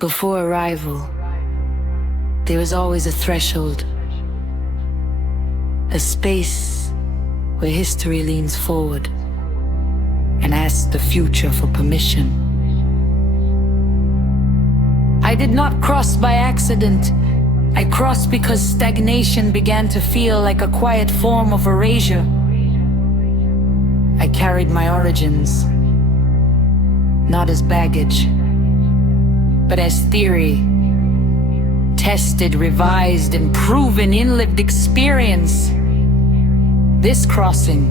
Before arrival, there is always a threshold, a space where history leans forward and asks the future for permission. I did not cross by accident. I crossed because stagnation began to feel like a quiet form of erasure. I carried my origins, not as baggage, but as theory, tested, revised, and proven in lived experience. This crossing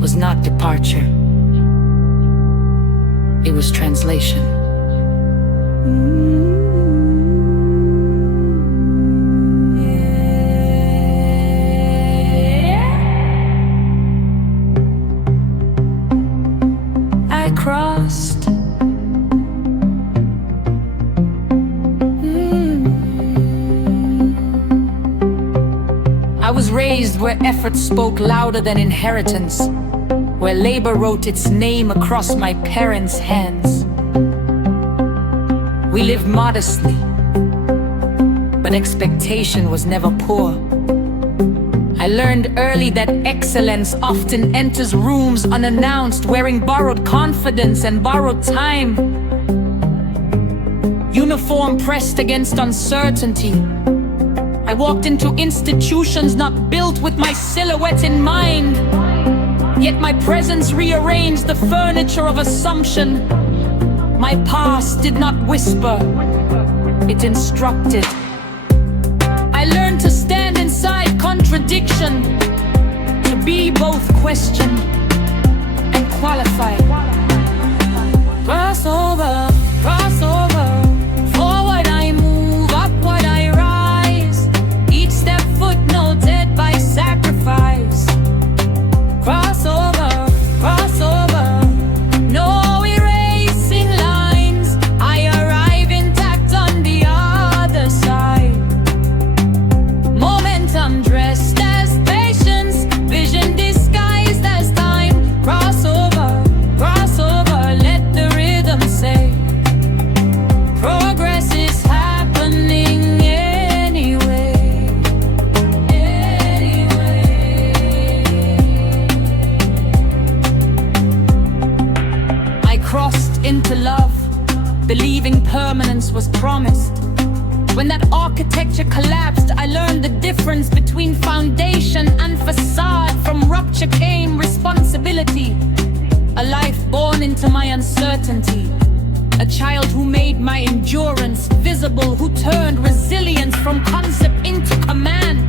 was not departure. It was translation. I crossed. I was raised where effort spoke louder than inheritance, where labor wrote its name across my parents' hands. We lived modestly, but expectation was never poor. I learned early that excellence often enters rooms unannounced, wearing borrowed confidence and borrowed time. Uniform pressed against uncertainty, I walked into institutions not built with my silhouette in mind. Yet my presence rearranged the furniture of assumption. My past did not whisper, it instructed. I learned to stand inside contradiction, to be both questioned and qualified. Crossover, crossover, forward I move, upward I rise. Each step footnoted by sacrifice. Crossover, crossover, no erasing lines. I arrive intact on the other side. Momentum dressed as patience, vision disguised as time. Crossover, crossover, let the rhythm say. Progress is happening anyway. I crossed into love, believing permanence was promised. When that architecture collapsed, I learned the difference between foundation and facade. From rupture came responsibility, a life born into my uncertainty. A child who made my endurance visible, who turned resilience from concept into command.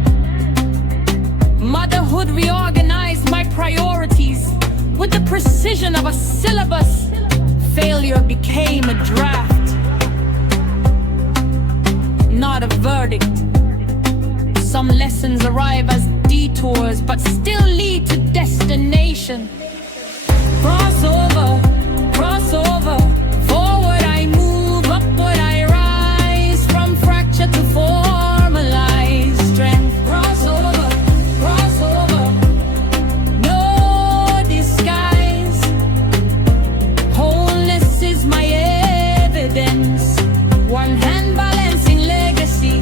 Motherhood reorganized my priorities with the precision of a syllabus. Failure became a draft, not a verdict. Some lessons arrive as detours, but still lead to destination. Crossover, crossover, forward I move, upward I rise. From fracture to formalized strength. Crossover, crossover, no disguise. Wholeness is my evidence. One hand balancing legacy,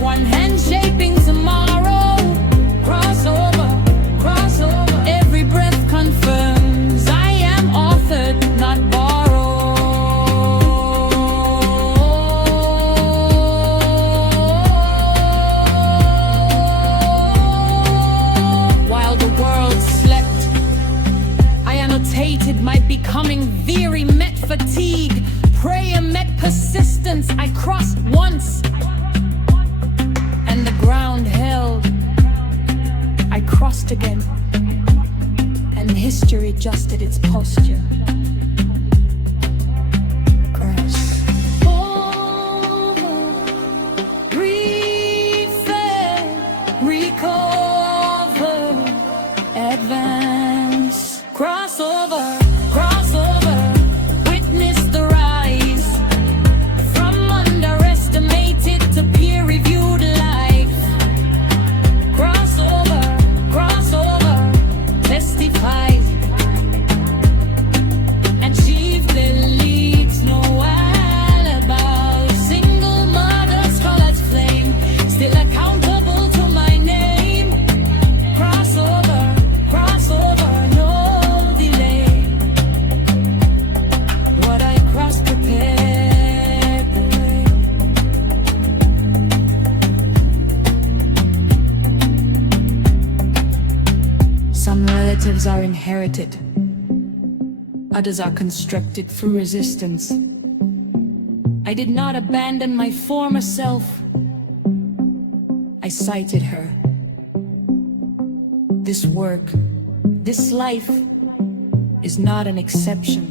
one hand shaping tomorrow. Crossover, crossover, every breath confirms I am authored, not borrowed. While the world slept, I annotated my becoming. Veery met fatigue, prayer met persistence. I crossed once, and the ground held. I crossed again, and history adjusted its posture. Cross. Refill, recover, advance. Crossover, crossover, witness the rise. From underestimated to peer-reviewed life. Crossover, crossover, testifies. inherited. Others are constructed through resistance. I did not abandon my former self. I cited her. This work, this life, is not an exception.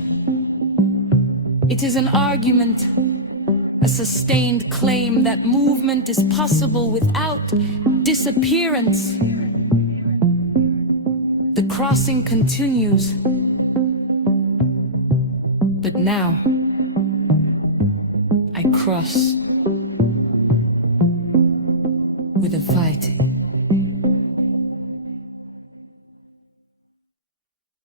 It is an argument, a sustained claim that movement is possible without disappearance. The crossing continues, but now I cross with a fight.